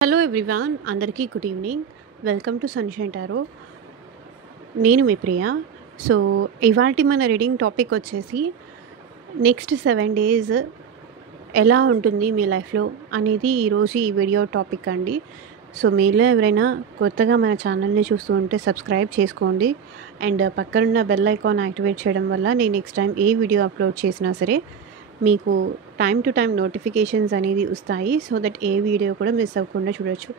Hello everyone, అందరికీ good evening. Welcome to sunshine tarot. నేను మీ Priya. So ఇవాల్టి మన రీడింగ్ టాపిక్ వచ్చేసి నెక్స్ట్ 7 days ఎలా ఉంటుంది మీ లైఫ్లో అనేది ఈరోజు ఈ వీడియో టాపిక్ అండి. సో మీలో ఎవరైనా కొత్తగా మన ఛానల్ని చూస్తూ ఉంటే సబ్స్క్రైబ్ చేసుకోండి అండ్ పక్కనున్న బెల్ ఐకాన్ యాక్టివేట్ చేయడం వల్ల నేను నెక్స్ట్ టైం ఏ వీడియో అప్లోడ్ చేసినా సరే మీకు టైం టు టైం నోటిఫికేషన్స్ అనేది వస్తాయి. సో దట్ ఏ వీడియో కూడా మిస్ అవ్వకుండా చూడొచ్చు.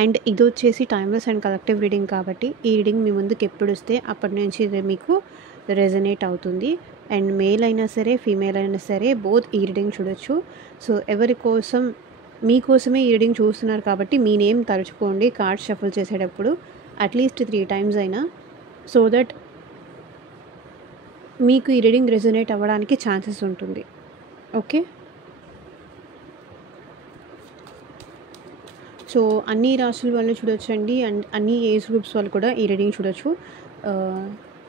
అండ్ ఇది వచ్చేసి టైమ్లెస్ అండ్ కలెక్టివ్ రీడింగ్ కాబట్టి ఈ రీడింగ్ మీ ముందుకు ఎప్పుడు వస్తే అప్పటి నుంచి ఇది మీకు రెజనేట్ అవుతుంది. అండ్ మేల్ అయినా సరే ఫీమేల్ అయినా సరే బోత్ ఈ రీడింగ్ చూడొచ్చు. సో ఎవరి కోసం మీకోసమే ఈ రీడింగ్ చూస్తున్నారు కాబట్టి మీ నేమ్ తలుచుకోండి కార్డ్ షఫుల్ చేసేటప్పుడు అట్లీస్ట్ 3 times అయినా, సో దట్ మీకు ఈ రీడింగ్ రెజనేట్ అవ్వడానికి ఛాన్సెస్ ఉంటుంది. ఓకే, సో అన్ని రాశుల వాళ్ళు చూడొచ్చండి అండ్ అన్ని ఏజ్ గ్రూప్స్ వాళ్ళు కూడా ఈ రీడింగ్ చూడొచ్చు.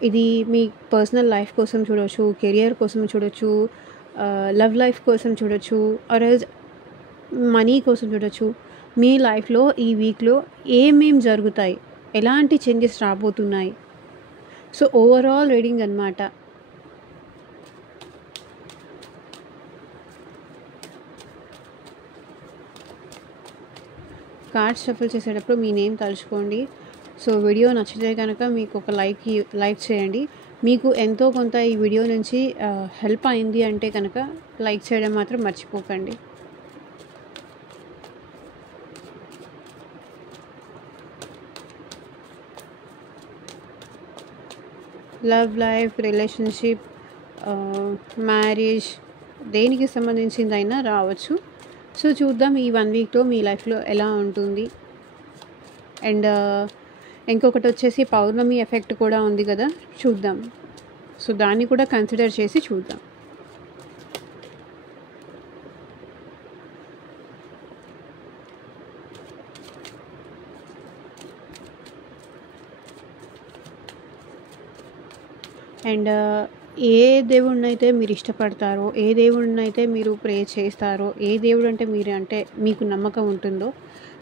ఇది మీ పర్సనల్ లైఫ్ కోసం చూడొచ్చు, కెరియర్ కోసం చూడొచ్చు, లవ్ లైఫ్ కోసం చూడొచ్చు, ఆర్ ఎల్స్ మనీ కోసం చూడొచ్చు. మీ లైఫ్లో ఈ వీక్లో ఏమేం జరుగుతాయి, ఎలాంటి చేంజెస్ రాబోతున్నాయి, సో ఓవరాల్ రీడింగ్ అన్నమాట. కార్డ్స్ షఫుల్ చేసేటప్పుడు మీ నేమ్ తలుచుకోండి. సో వీడియో నచ్చితే కనుక మీకు ఒక లైక్ చేయండి. మీకు ఎంతో కొంత ఈ వీడియో నుంచి హెల్ప్ అయింది అంటే కనుక లైక్ చేయడం మాత్రం మర్చిపోకండి. లవ్ లైఫ్, రిలేషన్షిప్, మ్యారేజ్, దేనికి సంబంధించిందైనా రావచ్చు. సో చూద్దాం ఈ 1 weekలో మీ లైఫ్లో ఎలా ఉంటుంది. అండ్ ఇంకొకటి వచ్చేసి పౌర్ణమి ఎఫెక్ట్ కూడా ఉంది కదా, చూద్దాం. సో దాన్ని కూడా కన్సిడర్ చేసి చూద్దాం. అండ్ ఏ దేవుడినైతే మీరు ఇష్టపడతారో, ఏ దేవుడినైతే మీరు ప్రే చేస్తారో, ఏ దేవుడు అంటే మీరు అంటే మీకు నమ్మకం ఉంటుందో,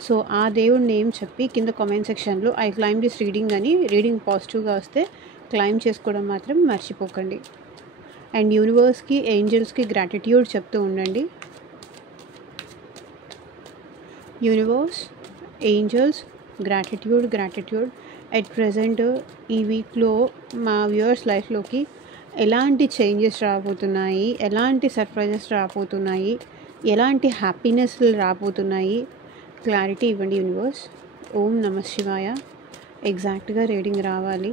సో ఆ దేవుడి నేమ్ చెప్పి కింద కామెంట్ సెక్షన్లో ఐ క్లైమ్ దిస్ రీడింగ్ అని రీడింగ్ పాజిటివ్గా వస్తే క్లైమ్ చేసుకోవడం మాత్రం మర్చిపోకండి. అండ్ యూనివర్స్కి, ఏంజల్స్కి గ్రాటిట్యూడ్ చెప్తూ ఉండండి. Universe, angels, gratitude at present ఈ వీక్లో మా వ్యూవర్స్ లైఫ్లోకి ఎలాంటి చేంజెస్ రాబోతున్నాయి, ఎలాంటి సర్ప్రైజెస్ రాబోతున్నాయి, ఎలాంటి హ్యాపీనెస్లు రాబోతున్నాయి, క్లారిటీ ఇవ్వండి యూనివర్స్. ఓం నమ శివాయ. ఎగ్జాక్ట్గా రీడింగ్ రావాలి.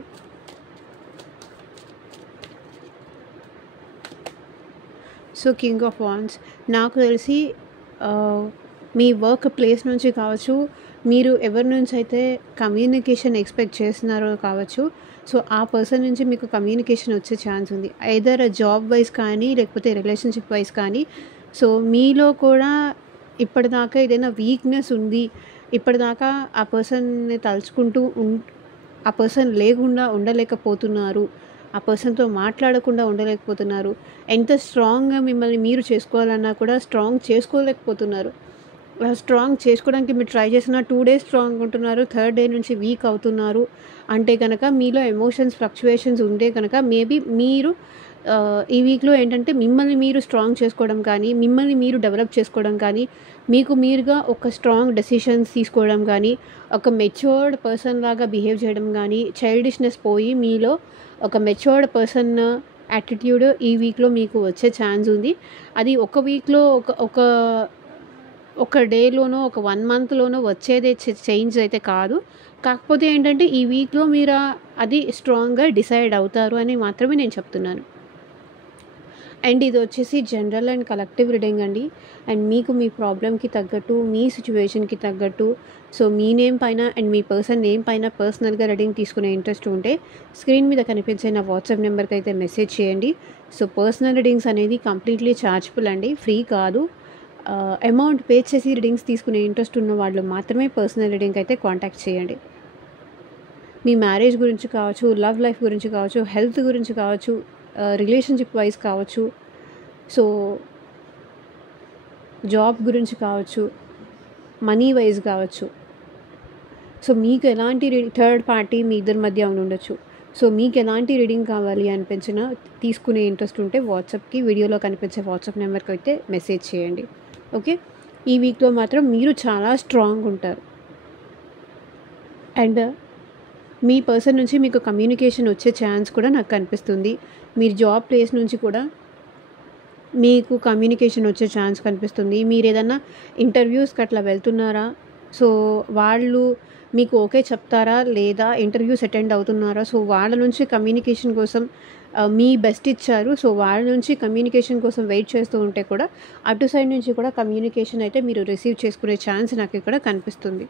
సో కింగ్ ఆఫ్ వాండ్స్, నాకు తెలిసి మీ వర్క్ ప్లేస్ నుంచి కావచ్చు, మీరు ఎవరి నుంచి అయితే కమ్యూనికేషన్ ఎక్స్పెక్ట్ చేస్తున్నారో కావచ్చు, సో ఆ పర్సన్ నుంచి మీకు కమ్యూనికేషన్ వచ్చే ఛాన్స్ ఉంది. ఐదర్ జాబ్ వైజ్ కానీ లేకపోతే రిలేషన్షిప్ వైజ్ కానీ. సో మీలో కూడా ఇప్పటిదాకా ఏదైనా వీక్నెస్ ఉంది, ఇప్పటిదాకా ఆ పర్సన్ని తలుచుకుంటూ ఆ పర్సన్ లేకుండా ఉండలేకపోతున్నారు, ఆ పర్సన్తో మాట్లాడకుండా ఉండలేకపోతున్నారు, ఎంత స్ట్రాంగ్గా మిమ్మల్ని మీరు చేసుకోవాలన్నా కూడా స్ట్రాంగ్ చేసుకోలేకపోతున్నారు. స్ట్రాంగ్ చేసుకోవడానికి మీరు ట్రై చేసిన 2 days స్ట్రాంగ్ ఉంటున్నారు, 3rd day నుంచి వీక్ అవుతున్నారు అంటే కనుక మీలో ఎమోషన్స్ ఫ్లక్చువేషన్స్ ఉంటే కనుక మేబీ మీరు ఈ వీక్లో ఏంటంటే మిమ్మల్ని మీరు స్ట్రాంగ్ చేసుకోవడం కానీ, మిమ్మల్ని మీరు డెవలప్ చేసుకోవడం కానీ, మీకు మీరుగా ఒక స్ట్రాంగ్ డెసిషన్స్ తీసుకోవడం కానీ, ఒక మెచ్యూర్డ్ పర్సన్ లాగా బిహేవ్ చేయడం కానీ, చైల్డిష్నెస్ పోయి మీలో ఒక మెచ్యూర్డ్ పర్సన్ యాటిట్యూడ్ ఈ వీక్లో మీకు వచ్చే ఛాన్స్ ఉంది. అది ఒక వీక్లో ఒక డేలోనో ఒక 1 monthలోనో వచ్చేదే చేంజ్ అయితే కాదు. కాకపోతే ఏంటంటే ఈ వీక్లో మీరు అది స్ట్రాంగ్గా డిసైడ్ అవుతారు అని మాత్రమే నేను చెప్తున్నాను. అండ్ ఇది వచ్చేసి జనరల్ అండ్ కలెక్టివ్ రీడింగ్ అండి. అండ్ మీకు మీ ప్రాబ్లమ్కి తగ్గట్టు, మీ సిచ్యువేషన్కి తగ్గట్టు, సో మీ నేమ్ పైన అండ్ మీ పర్సన్ నేమ్ పైన పర్సనల్గా రీడింగ్ తీసుకునే ఇంట్రెస్ట్ ఉంటే స్క్రీన్ మీద కనిపించే నా వాట్సాప్ నెంబర్కి అయితే మెసేజ్ చేయండి. సో పర్సనల్ రీడింగ్స్ అనేది కంప్లీట్లీ ఛార్జబుల్ అండి, ఫ్రీ కాదు. అమౌంట్ పే చేసి రీడింగ్స్ తీసుకునే ఇంట్రెస్ట్ ఉన్న వాళ్ళు మాత్రమే పర్సనల్ రీడింగ్ అయితే కాంటాక్ట్ చేయండి. మీ మ్యారేజ్ గురించి కావచ్చు, లవ్ లైఫ్ గురించి కావచ్చు, హెల్త్ గురించి కావచ్చు, రిలేషన్షిప్ వైజ్ కావచ్చు, సో జాబ్ గురించి కావచ్చు, మనీ వైజ్ కావచ్చు. సో మీకు ఎలాంటి థర్డ్ పార్టీ మీ ఇద్దరి మధ్య ఉండొచ్చు. సో మీకు ఎలాంటి రీడింగ్ కావాలి అనిపించినా, తీసుకునే ఇంట్రెస్ట్ ఉంటే వాట్సాప్కి, వీడియోలో కనిపించే వాట్సాప్ నెంబర్కి అయితే మెసేజ్ చేయండి. ఓకే, ఈ వీక్లో మాత్రం మీరు చాలా స్ట్రాంగ్ ఉంటారు. అండ్ మీ పర్సన్ నుంచి మీకు కమ్యూనికేషన్ వచ్చే ఛాన్స్ కూడా నాకు కనిపిస్తుంది. మీరు జాబ్ ప్లేస్ నుంచి కూడా మీకు కమ్యూనికేషన్ వచ్చే ఛాన్స్ కనిపిస్తుంది. మీరు ఏదన్నా ఇంటర్వ్యూస్కి అట్లా వెళ్తున్నారా, సో వాళ్ళు మీకు ఓకే చెప్తారా, లేదా ఇంటర్వ్యూస్ అటెండ్ అవుతున్నారా, సో వాళ్ళ నుంచి కమ్యూనికేషన్ కోసం మీ బెస్ట్ ఇచ్చారు, సో వాళ్ళ నుంచి కమ్యూనికేషన్ కోసం వెయిట్ చేస్తూ ఉంటే కూడా అటు సైడ్ నుంచి కూడా కమ్యూనికేషన్ అయితే మీరు రిసీవ్ చేసుకునే ఛాన్స్ నాకు ఇక్కడ కనిపిస్తుంది.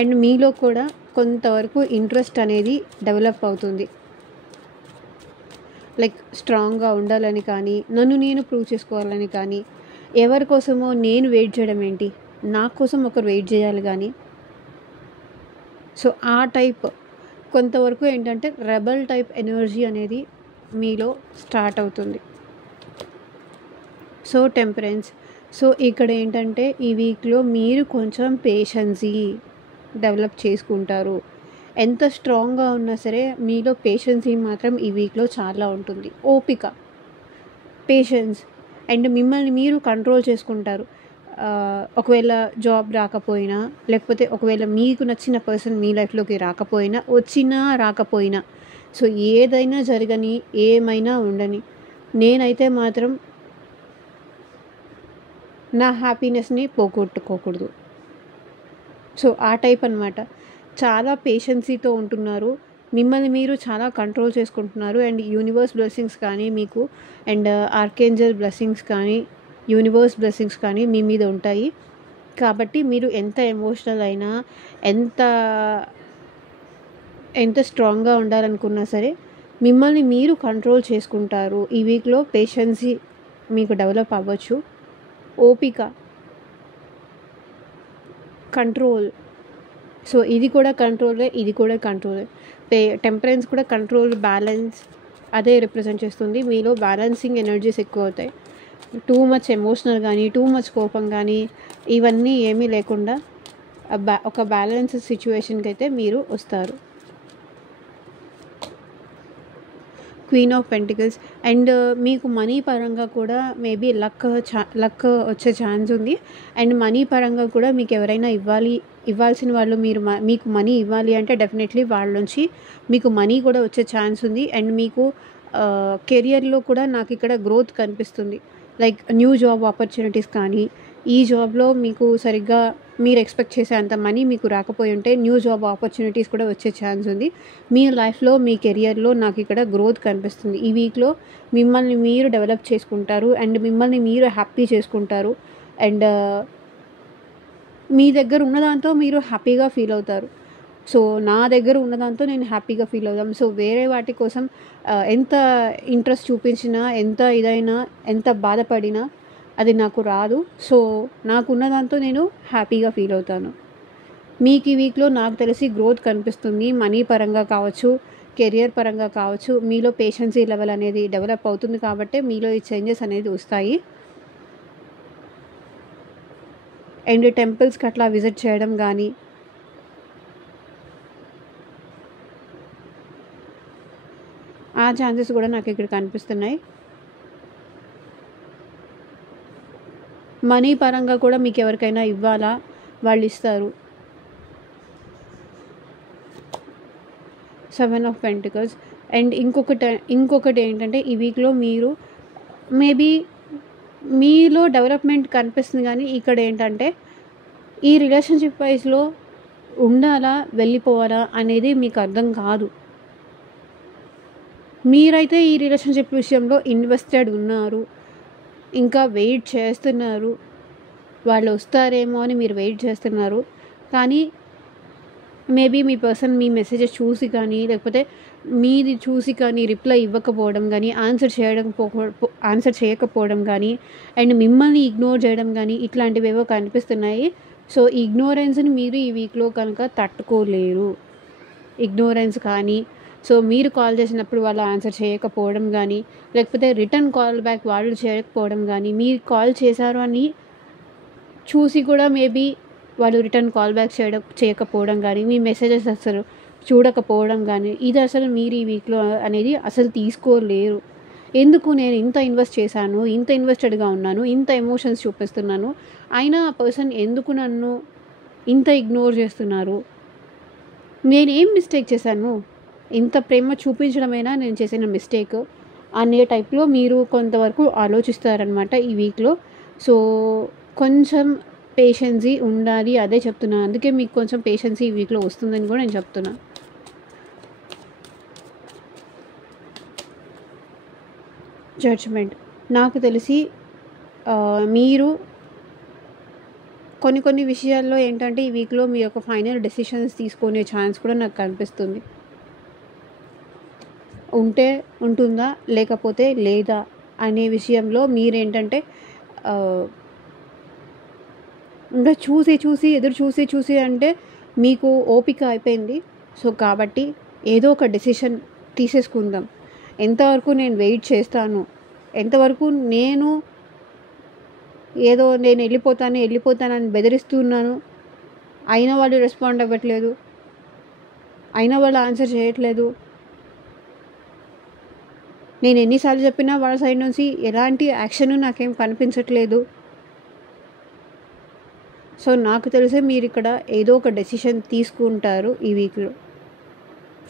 అండ్ మీలో కూడా కొంతవరకు ఇంట్రెస్ట్ అనేది డెవలప్ అవుతుంది. లైక్ స్ట్రాంగ్గా ఉండాలని కానీ, నన్ను నేను ప్రూవ్ చేసుకోవాలని కానీ, ఎవరి కోసమో నేను వెయిట్ చేయడం ఏంటి, నా కోసం ఒకరు వెయిట్ చేయాలి కానీ, సో ఆ టైప్ కొంతవరకు ఏంటంటే రెబల్ టైప్ ఎనర్జీ అనేది మీలో స్టార్ట్ అవుతుంది. So temperance. సో ఇక్కడ ఏంటంటే ఈ వీక్లో మీరు కొంచెం పేషెన్సీ డెవలప్ చేసుకుంటారు. ఎంత స్ట్రాంగ్గా ఉన్నా సరే మీలో పేషెన్సీ మాత్రం ఈ వీక్లో చాలా ఉంటుంది. ఓపిక, పేషెన్స్, అండ్ మిమ్మల్ని మీరు కంట్రోల్ చేసుకుంటారు. ఒకవేళ జాబ్ రాకపోయినా, లేకపోతే ఒకవేళ మీకు నచ్చిన పర్సన్ మీ లైఫ్లోకి రాకపోయినా, వచ్చినా రాకపోయినా, సో ఏదైనా జరగని, ఏమైనా ఉండని, నేనైతే మాత్రం నా హ్యాపీనెస్ని పోగొట్టుకోకూడదు. సో ఆ టైప్ అనమాట. చాలా పేషెన్సీతో ఉంటున్నారు, మిమ్మల్ని మీరు చాలా కంట్రోల్ చేసుకుంటున్నారు. అండ్ యూనివర్స్ బ్లెస్సింగ్స్ కానీ మీకు, అండ్ ఆర్కేంజల్ బ్లెస్సింగ్స్ కానీ, యూనివర్స్ బ్లెస్సింగ్స్ కానీ మీ మీద ఉంటాయి. కాబట్టి మీరు ఎంత ఎమోషనల్ అయినా, ఎంత స్ట్రాంగ్గా ఉండాలనుకున్నా సరే మిమ్మల్ని మీరు కంట్రోల్ చేసుకుంటారు. ఈ వీక్లో పేషెన్సీ మీకు డెవలప్ అవ్వచ్చు. ఓపిక, కంట్రోల్, సో ఇది కూడా కంట్రోలే, ఇది కూడా కంట్రోలే. టెంపరెన్స్ కూడా కంట్రోల్, బ్యాలెన్స్ అదే రిప్రజెంట్ చేస్తుంది. మీలో బ్యాలెన్సింగ్ ఎనర్జీస్ ఎక్కువ అవుతాయి. టూ మచ్ ఎమోషనల్ కానీ, టూ మచ్ కోపం కానీ ఇవన్నీ ఏమీ లేకుండా ఒక బ్యాలెన్స్ సిచ్యువేషన్కి అయితే మీరు వస్తారు. Queen of pentacles. అండ్ మీకు మనీ పరంగా కూడా మేబీ లక్ వచ్చే ఛాన్స్ ఉంది. అండ్ మనీ పరంగా కూడా మీకు ఎవరైనా ఇవ్వాల్సిన వాళ్ళు మీకు మనీ ఇవ్వాలి అంటే డెఫినెట్లీ వాళ్ళ నుంచి మీకు మనీ కూడా వచ్చే ఛాన్స్ ఉంది. అండ్ మీకు కెరియర్లో కూడా నాకు ఇక్కడ గ్రోత్ కనిపిస్తుంది. లైక్ న్యూ జాబ్ ఆపర్చునిటీస్ కానీ, ఈ జాబ్లో మీకు సరిగ్గా మీరు ఎక్స్పెక్ట్ చేసే అంత మనీ మీకు రాకపోయి ఉంటే న్యూ జాబ్ ఆపర్చునిటీస్ కూడా వచ్చే ఛాన్స్ ఉంది. మీ లైఫ్లో, మీ కెరియర్లో నాకు ఇక్కడ గ్రోత్ కనిపిస్తుంది. ఈ వీక్లో మిమ్మల్ని మీరు డెవలప్ చేసుకుంటారు అండ్ మిమ్మల్ని మీరు హ్యాపీ చేసుకుంటారు. అండ్ మీ దగ్గర ఉన్నదాంతో మీరు హ్యాపీగా ఫీల్ అవుతారు. సో నా దగ్గర ఉన్నదాంతో నేను హ్యాపీగా ఫీల్ అవుతాం. సో వేరే వాటి కోసం ఎంత ఇంట్రెస్ట్ చూపించినా, ఎంత ఇదైనా, ఎంత బాధపడినా అది నాకు రాదు. సో నాకున్న దాంతో నేను హ్యాపీగా ఫీల్ అవుతాను. మీకు ఈ వీక్లో నాకు తెలిసి గ్రోత్ కనిపిస్తుంది. మనీ పరంగా కావచ్చు, కెరియర్ పరంగా కావచ్చు, మీలో పేషెన్సీ లెవెల్ అనేది డెవలప్ అవుతుంది. కాబట్టి మీలో ఈ చేంజెస్ అనేది వస్తాయి. అండ్ టెంపుల్స్కి అట్లా విజిట్ చేయడం కానీ, ఆ ఛాన్సెస్ కూడా నాకు ఇక్కడ కనిపిస్తున్నాయి. మనీ పరంగా కూడా మీకు ఎవరికైనా ఇవ్వాలా, వాళ్ళు ఇస్తారు. 7 ఆఫ్ పెంటికల్స్. అండ్ ఇంకొకటి ఏంటంటే ఈ వీక్లో మీరు మేబీ మీలో డెవలప్మెంట్ కనిపిస్తుంది. కానీ ఇక్కడ ఏంటంటే ఈ రిలేషన్షిప్ వైజ్లో ఉండాలా, వెళ్ళిపోవాలా అనేది మీకు అర్థం కాదు. మీరైతే ఈ రిలేషన్షిప్ విషయంలో ఇన్వెస్టెడ్ ఉన్నారు, ఇంకా వెయిట్ చేస్తున్నారు. వాళ్ళు వస్తారేమో అని మీరు వెయిట్ చేస్తున్నారు. కానీ మేబీ మీ పర్సన్ మీ మెసేజెస్ చూసి కానీ, లేకపోతే మీది చూసి కానీ రిప్లై ఇవ్వకపోవడం కానీ, ఆన్సర్ చేయకపోవడం కానీ, అండ్ మిమ్మల్ని ఇగ్నోర్ చేయడం కానీ ఇట్లాంటివి ఏవో కనిపిస్తున్నాయి. సో ఇగ్నోరెన్స్ని మీరు ఈ వీక్లో కనుక తట్టుకోలేరు. ఇగ్నోరెన్స్ కానీ, సో మీరు కాల్ చేసినప్పుడు వాళ్ళు ఆన్సర్ చేయకపోవడం కానీ, లేకపోతే రిటర్న్ కాల్ బ్యాక్ వాళ్ళు చేయకపోవడం కానీ, మీరు కాల్ చేశారు అని చూసి కూడా మేబీ వాళ్ళు రిటర్న్ కాల్ బ్యాక్ చేయకపోవడం కానీ, మీ మెసేజెస్ అసలు చూడకపోవడం కానీ, ఇది అసలు మీరు ఈ వీక్లో అనేది అసలు తీసుకోలేరు. ఎందుకు నేను ఇంత ఇన్వెస్ట్ చేశాను, ఇంత ఇన్వెస్టెడ్గా ఉన్నాను, ఇంత ఎమోషన్స్ చూపిస్తున్నాను, అయినా ఆ పర్సన్ ఎందుకు నన్ను ఇంత ఇగ్నోర్ చేస్తున్నారు, నేనేం మిస్టేక్ చేశాను, ఇంత ప్రేమ చూపించడమైనా నేను చేసిన మిస్టేక్ అనే టైప్లో మీరు కొంతవరకు ఆలోచిస్తారనమాట ఈ వీక్లో. సో కొంచెం పేషెన్సీ ఉండాలి, అదే చెప్తున్నాను. అందుకే మీకు కొంచెం పేషెన్సీ ఈ వీక్లో వస్తుందని కూడా నేను చెప్తున్నాను. జడ్జ్మెంట్ నాకు తెలిసి మీరు కొన్ని విషయాల్లో ఏంటంటే ఈ వీక్లో మీ యొక్క ఫైనల్ డెసిషన్స్ తీసుకునే ఛాన్స్ కూడా నాకు కనిపిస్తుంది. ఉంటుందా లేకపోతే లేదా అనే విషయంలో మీరేంటంటే ఇంకా ఎదురు చూసి అంటే మీకు ఓపిక అయిపోయింది. సో కాబట్టి ఏదో ఒక డెసిషన్ తీసేసుకుందాం. ఎంతవరకు నేను వెయిట్ చేస్తాను, ఎంతవరకు నేను వెళ్ళిపోతానని బెదిరిస్తున్నాను, అయినా వాళ్ళు రెస్పాండ్ అవ్వట్లేదు, అయినా వాళ్ళు ఆన్సర్ చేయట్లేదు, నేను ఎన్నిసార్లు చెప్పినా వాళ్ళ సైడ్ నుంచి ఎలాంటి యాక్షన్ నాకేం కనిపించట్లేదు. సో నాకు తెలిసే మీరు ఇక్కడ ఏదో ఒక డెసిషన్ తీసుకుంటారు ఈ వీక్లో.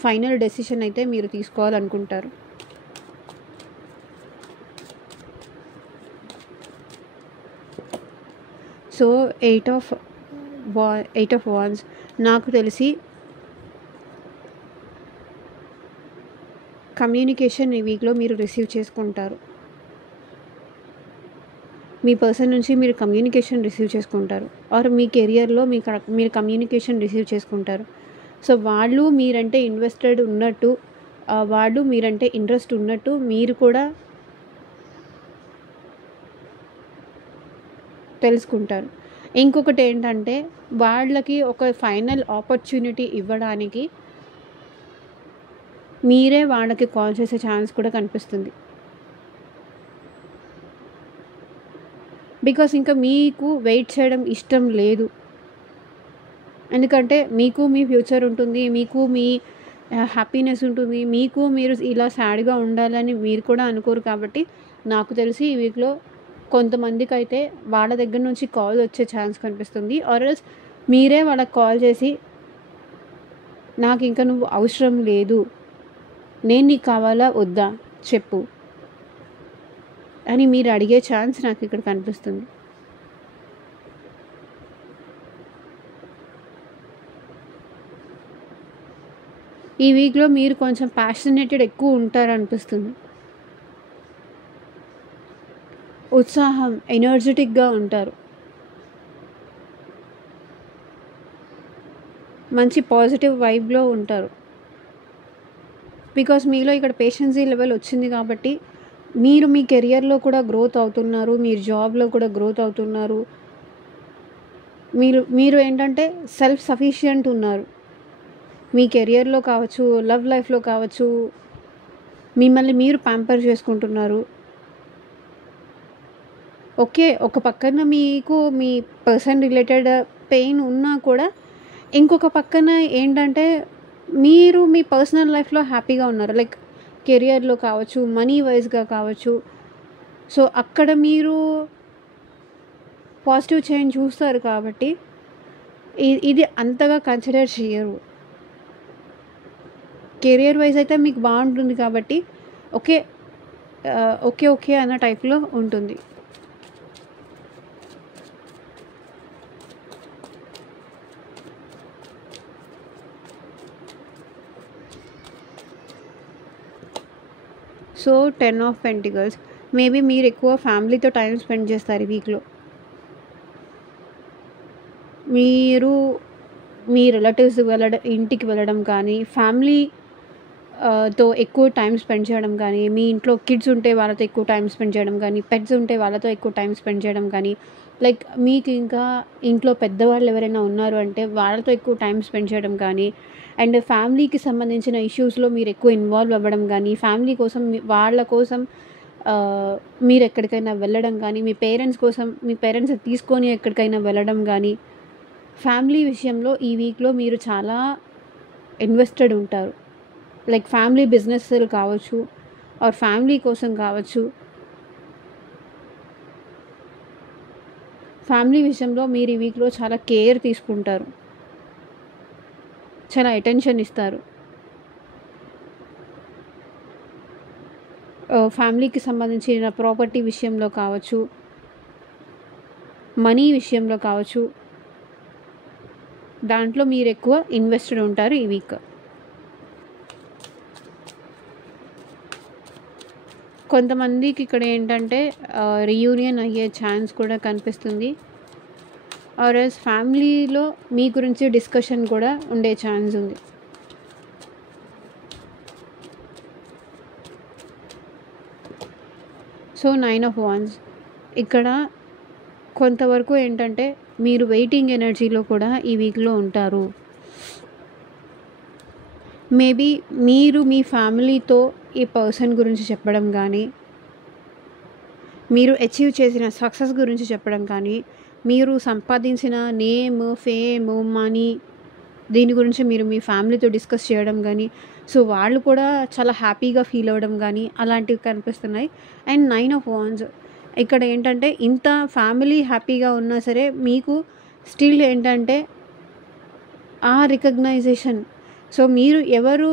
ఫైనల్ డెసిషన్ అయితే మీరు తీసుకోవాలనుకుంటారు. సో ఎయిట్ ఆఫ్ వాన్స్ నాకు తెలిసి కమ్యూనికేషన్ ఈ వీక్లో మీరు రిసీవ్ చేసుకుంటారు. మీ పర్సన్ నుంచి మీరు కమ్యూనికేషన్ రిసీవ్ చేసుకుంటారు, ఆర్ మీ కెరియర్లో మీరు కమ్యూనికేషన్ రిసీవ్ చేసుకుంటారు. సో వాళ్ళు మీరంటే ఇన్వెస్టెడ్ ఉన్నట్టు, వాళ్ళు మీరంటే ఇంట్రెస్ట్ ఉన్నట్టు మీరు కూడా తెలుసుకుంటారు. ఇంకొకటి ఏంటంటే వాళ్ళకి ఒక ఫైనల్ ఆపర్చునిటీ ఇవ్వడానికి మీరే వాళ్ళకి కాల్ చేసే ఛాన్స్ కూడా కనిపిస్తుంది. బికాస్ ఇంకా మీకు వెయిట్ చేయడం ఇష్టం లేదు. ఎందుకంటే మీకు మీ ఫ్యూచర్ ఉంటుంది, మీకు మీ హ్యాపీనెస్ ఉంటుంది, మీరు ఇలా సాడ్గా ఉండాలని మీరు కూడా అనుకోరు. కాబట్టి నాకు తెలిసి ఈ వీక్లో కొంతమందికి అయితే వాళ్ళ దగ్గర నుంచి కాల్ వచ్చే ఛాన్స్ కనిపిస్తుంది. ఆర్ఎల్స్ మీరే వాళ్ళకి కాల్ చేసి నాకు ఇంకా నువ్వు అవసరం లేదు, నేను నీకు కావాలా వద్దా చెప్పు అని మీరు అడిగే ఛాన్స్ నాకు ఇక్కడ కనిపిస్తుంది. ఈ వీక్లో మీరు కొంచెం ప్యాషనేటెడ్ ఎక్కువ ఉంటారనిపిస్తుంది. ఉత్సాహం, ఎనర్జెటిక్గా ఉంటారు, మంచి పాజిటివ్ వైబ్లో ఉంటారు. బికాస్ మీలో ఇక్కడ పేషెన్సీ లెవెల్ వచ్చింది కాబట్టి మీరు మీ కెరియర్లో కూడా గ్రోత్ అవుతున్నారు, మీరు జాబ్లో కూడా గ్రోత్ అవుతున్నారు, మీరు ఏంటంటే సెల్ఫ్ సఫిషియంట్ ఉన్నారు. మీ కెరియర్లో కావచ్చు, లవ్ లైఫ్లో కావచ్చు, మిమ్మల్ని మీరు ప్యాంపర్ చేసుకుంటున్నారు. ఓకే, ఒక పక్కన మీకు మీ పర్సన్ రిలేటెడ్ పెయిన్ ఉన్నా కూడా ఇంకొక పక్కన ఏంటంటే మీరు మీ పర్సనల్ లైఫ్లో హ్యాపీగా ఉన్నారు. లైక్ కెరియర్లో కావచ్చు, మనీ వైజ్గా కావచ్చు. సో అక్కడ మీరు పాజిటివ్ చేంజ్ చూస్తారు కాబట్టి ఇది అంతగా కన్సిడర్ చేయరు. కెరియర్ వైజ్ అయితే మీకు బాగుంటుంది కాబట్టి ఓకే అన్న టైప్లో ఉంటుంది. సో 10 ఆఫ్ పెంటికల్స్ మేబీ మీరు ఎక్కువ ఫ్యామిలీతో టైం స్పెండ్ చేస్తారు ఈ వీక్లో. మీరు మీ రిలేటివ్స్ ఇంటికి వెళ్ళడం కానీ, తో ఎక్కువ టైం స్పెండ్ చేయడం కానీ, మీ ఇంట్లో కిడ్స్ ఉంటే వాళ్ళతో ఎక్కువ టైం స్పెండ్ చేయడం కానీ, పెట్స్ ఉంటే వాళ్ళతో ఎక్కువ టైం స్పెండ్ చేయడం కానీ, లైక్ మీకు ఇంకా ఇంట్లో పెద్దవాళ్ళు ఎవరైనా ఉన్నారు అంటే వాళ్ళతో ఎక్కువ టైం స్పెండ్ చేయడం కానీ, అండ్ ఫ్యామిలీకి సంబంధించిన ఇష్యూస్లో మీరు ఎక్కువ ఇన్వాల్వ్ అవ్వడం కానీ, ఫ్యామిలీ కోసం వాళ్ళ కోసం మీరు ఎక్కడికైనా వెళ్ళడం కానీ, మీ పేరెంట్స్ తీసుకొని ఎక్కడికైనా వెళ్ళడం కానీ, ఫ్యామిలీ విషయంలో ఈ వీక్లో మీరు చాలా ఇన్వెస్టెడ్ ఉంటారు. లైక్ ఫ్యామిలీ బిజినెస్లు కావచ్చు ఆర్ ఫ్యామిలీ కోసం కావచ్చు, ఫ్యామిలీ విషయంలో మీరు ఈ వీక్లో చాలా కేర్ తీసుకుంటారు, చాలా అటెన్షన్ ఇస్తారు. ఫ్యామిలీకి సంబంధించిన ప్రాపర్టీ విషయంలో కావచ్చు, మనీ విషయంలో కావచ్చు, దాంట్లో మీరు ఎక్కువ ఇన్వెస్టెడ్ ఉంటారు ఈ వీక్. కొంతమందికి ఇక్కడ ఏంటంటే రీయూనియన్ అయ్యే ఛాన్స్ కూడా కనిపిస్తుంది. ఆర్ఎస్ ఫ్యామిలీలో మీ గురించి డిస్కషన్ కూడా ఉండే ఛాన్స్ ఉంది. సో 9 of Wands ఇక్కడ కొంతవరకు ఏంటంటే మీరు వెయిటింగ్ ఎనర్జీలో కూడా ఈ వీక్లో ఉంటారు. మేబీ మీరు మీ ఫ్యామిలీతో ఈ పర్సన్ గురించి చెప్పడం కానీ, మీరు అచీవ్ చేసిన సక్సెస్ గురించి చెప్పడం కానీ, మీరు సంపాదించిన నేమ్, ఫేమ్, మనీ దీని గురించి మీరు మీ ఫ్యామిలీతో డిస్కస్ చేయడం కానీ, సో వాళ్ళు కూడా చాలా హ్యాపీగా ఫీల్ అవ్వడం కానీ అలాంటివి కనిపిస్తున్నాయి. అండ్ 9 of Wands ఇక్కడ ఏంటంటే ఇంత ఫ్యామిలీ హ్యాపీగా ఉన్నా సరే మీకు స్టిల్ ఏంటంటే ఆ రికగ్నైజేషన్, సో మీరు ఎవరు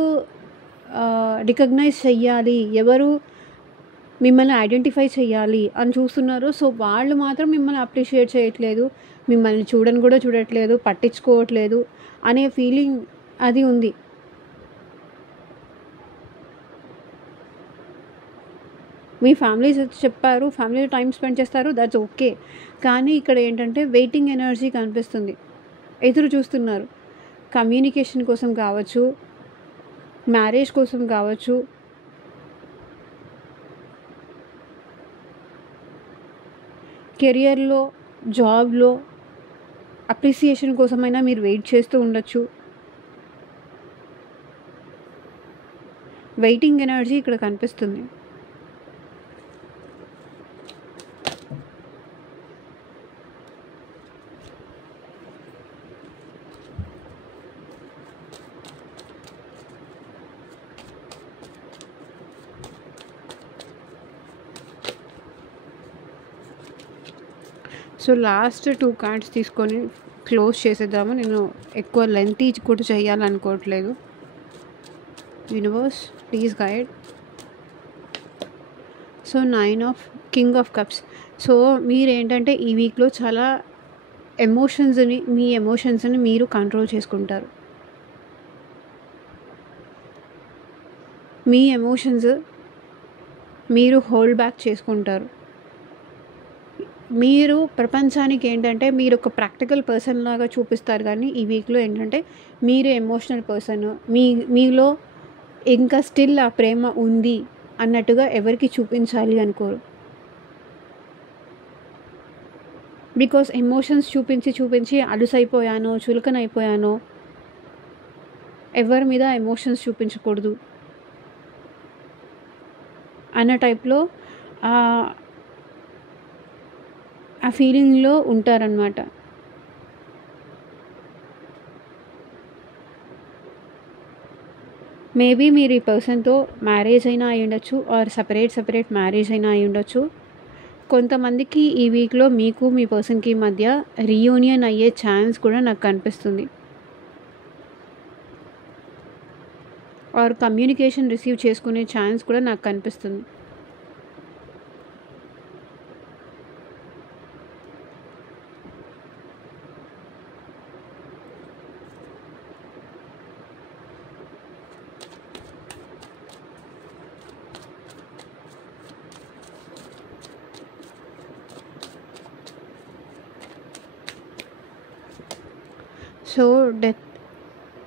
రికగ్నైజ్ చెయ్యాలి, ఎవరు మిమ్మల్ని ఐడెంటిఫై చేయాలి అని చూస్తున్నారు. సో వాళ్ళు మాత్రం మిమ్మల్ని అప్రిషియేట్ చేయట్లేదు, మిమ్మల్ని చూడట్లేదు, పట్టించుకోవట్లేదు అనే ఫీలింగ్ అది ఉంది. మీ ఫ్యామిలీ చెప్పారు, ఫ్యామిలీతో టైం స్పెండ్ చేస్తారు, దట్స్ ఓకే. కానీ ఇక్కడ ఏంటంటే వెయిటింగ్ ఎనర్జీ కనిపిస్తుంది, ఎదురు చూస్తున్నారు. కమ్యూనికేషన్ కోసం కావచ్చు, మ్యారేజ్ కోసం కావచ్చు, కెరియర్లో, జాబ్లో అప్రిసియేషన్ కోసమైనా మీరు వెయిట్ చేస్తూ ఉండొచ్చు. వెయిటింగ్ ఎనర్జీ ఇక్కడ కనిపిస్తుంది. సో లాస్ట్ 2 కార్డ్స్ తీసుకొని క్లోజ్ చేసేద్దాము. నేను ఎక్కువ లెంతీ కూడా చేయాలనుకోవట్లేదు. Universe please guide. So 9 of king of cups. So మీరేంటంటే ఈ వీక్లో చాలా మీ ఎమోషన్స్ని మీరు కంట్రోల్ చేసుకుంటారు. మీ ఎమోషన్స్ మీరు హోల్డ్ బ్యాక్ చేసుకుంటారు. మీరు ప్రపంచానికి ఏంటంటే మీరు ఒక ప్రాక్టికల్ పర్సన్ లాగా చూపిస్తారు, కానీ ఈ వీక్లో ఏంటంటే మీరు ఎమోషనల్ పర్సన్, మీలో ఇంకా స్టిల్ ఆ ప్రేమ ఉంది అన్నట్టుగా ఎవరికి చూపించాలి అనుకోరు. బికాస్ ఎమోషన్స్ చూపించి అలుసైపోయానో, చులకనైపోయానో, ఎవరి మీద ఎమోషన్స్ చూపించకూడదు అన్న టైప్లో ఆ ఫీలింగ్లో ఉంటారనమాట. మేబీ మీరు ఈ పర్సన్తో మ్యారేజ్ అయినా అయి ఉండొచ్చు, ఆర్ సపరేట్ మ్యారేజ్ అయినా అయి ఉండొచ్చు. కొంతమందికి ఈ వీక్లో మీకు మీ పర్సన్కి మధ్య రీయూనియన్ అయ్యే ఛాన్స్ కూడా నాకు కనిపిస్తుంది, ఆర్ కమ్యూనికేషన్ రిసీవ్ చేసుకునే ఛాన్స్ కూడా నాకు కనిపిస్తుంది. సో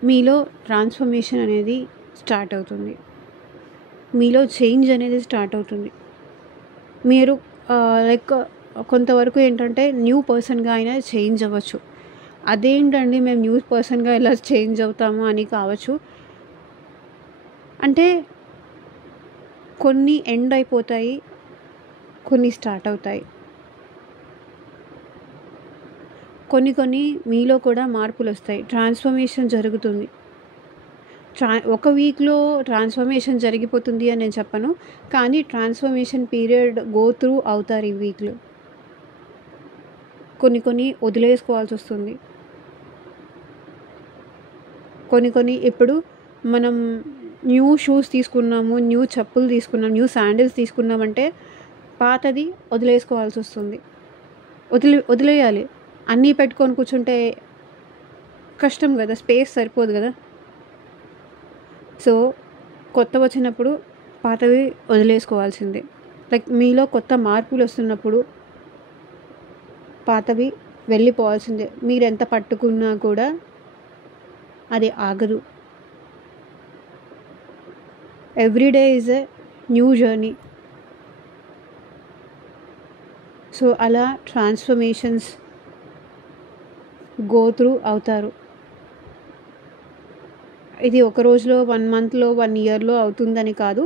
మీలో ట్రాన్స్ఫర్మేషన్ అనేది స్టార్ట్ అవుతుంది, మీలో చేంజ్ అనేది స్టార్ట్ అవుతుంది. మీరు లైక్ కొంతవరకు ఏంటంటే న్యూ పర్సన్గా అయినా చేంజ్ అవ్వచ్చు. అదేంటండి మేము న్యూ పర్సన్గా ఎలా చేంజ్ అవుతాము అని కావచ్చు. అంటే కొన్ని ఎండ్ అయిపోతాయి, కొన్ని స్టార్ట్ అవుతాయి. కొన్ని మీలో కూడా మార్పులు వస్తాయి, ట్రాన్స్ఫర్మేషన్ జరుగుతుంది. ఒక వీక్లో ట్రాన్స్ఫర్మేషన్ జరిగిపోతుంది అని నేను చెప్పను, కానీ ట్రాన్స్ఫర్మేషన్ పీరియడ్ గో త్రూ అవుతారు ఈ వీక్లో. కొన్ని వదిలేసుకోవాల్సి వస్తుంది. కొన్ని ఇప్పుడు మనం న్యూ షూస్ తీసుకున్నాము, న్యూ చెప్పులు తీసుకున్నాం, న్యూ శాండిల్స్ తీసుకున్నామంటే పాతది వదిలేసుకోవాల్సి వస్తుంది. వదిలేయాలి. అన్నీ పెట్టుకొని కూర్చుంటే కష్టం కదా, స్పేస్ సరిపోదు కదా. సో కొత్త వచ్చినప్పుడు పాతవి వదిలేసుకోవాల్సిందే. లైక్ మీలో కొత్త మార్పులు వస్తున్నప్పుడు పాతవి వెళ్ళిపోవాల్సిందే. మీరు ఎంత పట్టుకున్నా కూడా అది ఆగదు. Everyday is a new journey. So అలా ట్రాన్స్ఫర్మేషన్స్ గో త్రూ అవుతారు. ఇది ఒక రోజులో, 1 మంత్లో, 1 ఇయర్లో అవుతుందని కాదు.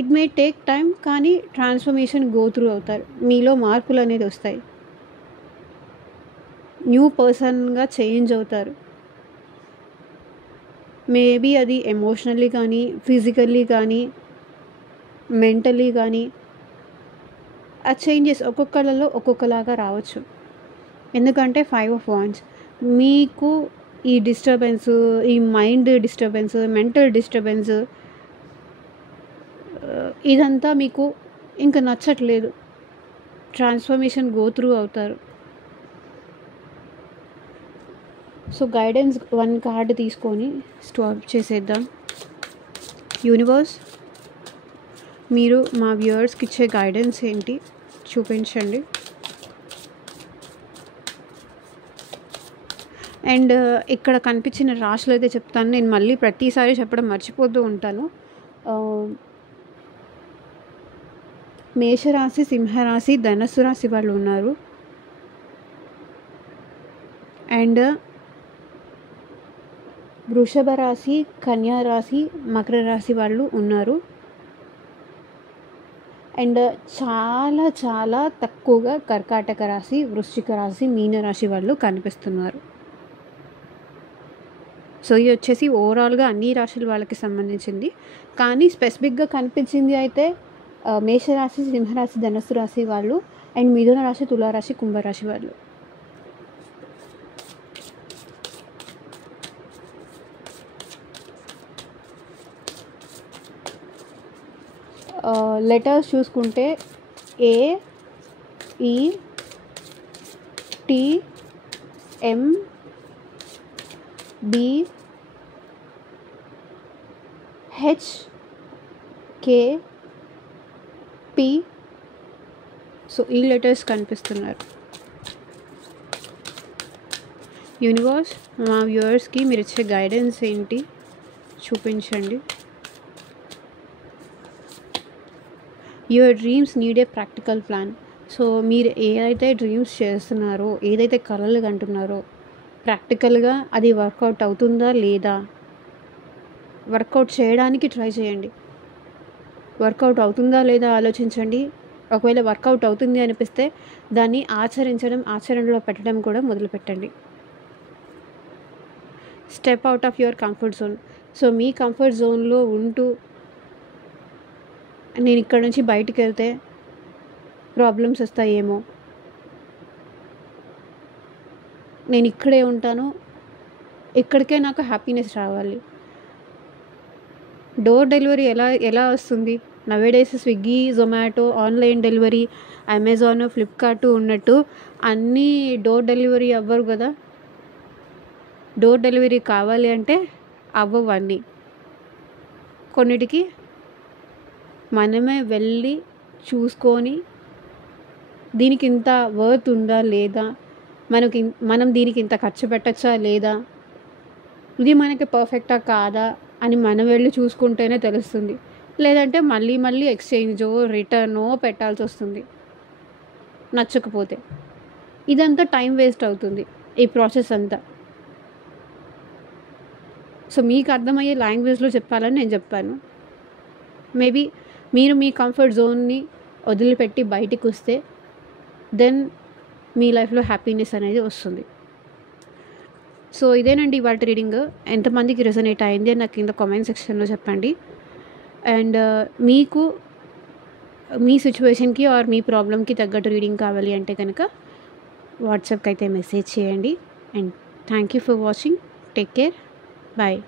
ఇట్ మే టేక్ టైం, కానీ ట్రాన్స్ఫర్మేషన్ గో త్రూ అవుతారు. మీలో మార్పులు అనేది వస్తాయి. న్యూ పర్సన్గా చేంజ్ అవుతారు. మేబీ అది ఎమోషనల్లీ కానీ, ఫిజికల్లీ కానీ, మెంటలీ కానీ ఆ చేంజెస్ ఒక్కొక్కళ్ళలో ఒక్కొక్కలాగా రావచ్చు. ఎందుకంటే 5 ఆఫ్ వాండ్స్ మీకు ఈ డిస్టర్బెన్స్, ఈ మైండ్ డిస్టర్బెన్స్, మెంటల్ డిస్టర్బెన్స్, ఇదంతా మీకు ఇంకా నచ్చట్లేదు. ట్రాన్స్ఫర్మేషన్ గో త్రూ అవుతారు. సో గైడెన్స్ 1 కార్డు తీసుకొని స్టాప్ చేసేద్దాం. యూనివర్స్, మీరు మా వ్యూవర్స్కి ఇచ్చే గైడెన్స్ ఏంటి చూపించండి. అండ్ ఇక్కడ కనిపించిన రాశులు అయితే చెప్తాను. నేను మళ్ళీ ప్రతిసారి చెప్పడం మర్చిపోతూ ఉంటాను. మేషరాశి, సింహరాశి, ధనస్సు రాశి వాళ్ళు ఉన్నారు. అండ్ వృషభ రాశి, కన్యా రాశి, మకర రాశి వాళ్ళు ఉన్నారు. అండ్ చాలా చాలా తక్కువగా కర్కాటక రాశి, వృశ్చిక రాశి, మీన రాశి వాళ్ళు కనిపిస్తున్నారు. సో ఇది వచ్చేసి ఓవరాల్గా అన్ని రాశుల వాళ్ళకి సంబంధించింది. కానీ స్పెసిఫిక్గా కనిపించింది అయితే మేషరాశి, సింహరాశి, ధనస్సు రాశి వాళ్ళు, అండ్ మిథున రాశి, తులారాశి, కుంభరాశి వాళ్ళు. లెటర్స్ చూసుకుంటే ఏ, ఈ, టి, ఎం, బి, హెచ్, కే, పి. సో ఈ లెటర్స్ కనిపిస్తున్నారు. యూనివర్స్, మా వ్యూవర్స్కి మీరు ఇచ్చే గైడెన్స్ ఏంటి చూపించండి. Your dreams need a practical plan. So మీరు ఏదైతే డ్రీమ్స్ చేస్తున్నారో, ఏదైతే కలలు కంటున్నారో, ప్రాక్టికల్గా అది వర్కౌట్ అవుతుందా లేదా, వర్కౌట్ చేయడానికి ట్రై చేయండి. వర్కౌట్ అవుతుందా లేదా ఆలోచించండి. ఒకవేళ వర్కౌట్ అవుతుంది అనిపిస్తే దాన్ని ఆచరణలో పెట్టడం కూడా మొదలుపెట్టండి. Step out of your comfort zone. So మీ కంఫర్ట్ జోన్లో ఉంటూ నేను ఇక్కడ నుంచి బయటికి వెళ్తే ప్రాబ్లమ్స్ వస్తాయేమో, నేను ఇక్కడే ఉంటాను, ఇక్కడికే నాకు హ్యాపీనెస్ రావాలి. డోర్ డెలివరీ ఎలా వస్తుంది? Nowadays Swiggy, Zomato, online delivery, Amazon, Flipkart ఉన్నట్టు అన్నీ డోర్ డెలివరీ అవ్వరు కదా. డోర్ డెలివరీ కావాలి అంటే అవ్వవు అన్నీ. కొన్నిటికి మనమే వెళ్ళి చూసుకొని దీనికి ఇంత వర్త్ ఉందా లేదా, మనం దీనికి ఇంత ఖర్చు పెట్టచ్చా లేదా, ఇది మనకి పర్ఫెక్టా కాదా అని మనం వెళ్ళి చూసుకుంటేనే తెలుస్తుంది. లేదంటే మళ్ళీ ఎక్స్చేంజో రిటర్నో పెట్టాల్సి వస్తుంది. నచ్చకపోతే. ఇదంతా టైం వేస్ట్ అవుతుంది ఈ ప్రాసెస్ అంతా. సో మీకు అర్థమయ్యే లాంగ్వేజ్లో చెప్పాలని నేను చెప్పాను. మేబీ మీరు మీ కంఫర్ట్ జోన్ని వదిలిపెట్టి బయటికి వస్తే దెన్ మీ లైఫ్లో హ్యాపీనెస్ అనేది వస్తుంది. సో ఇదేనండి ఇవాళ రీడింగ్. ఎంతమందికి రెజొనేట్ అయింది అని నాకు కింద కామెంట్ సెక్షన్లో చెప్పండి. అండ్ మీకు మీ సిచ్యువేషన్కి ఆర్ మీ ప్రాబ్లమ్కి తగ్గట్టు రీడింగ్ కావాలి అంటే కనుక వాట్సాప్కి అయితే మెసేజ్ చేయండి. And thank you for watching. Take care. Bye.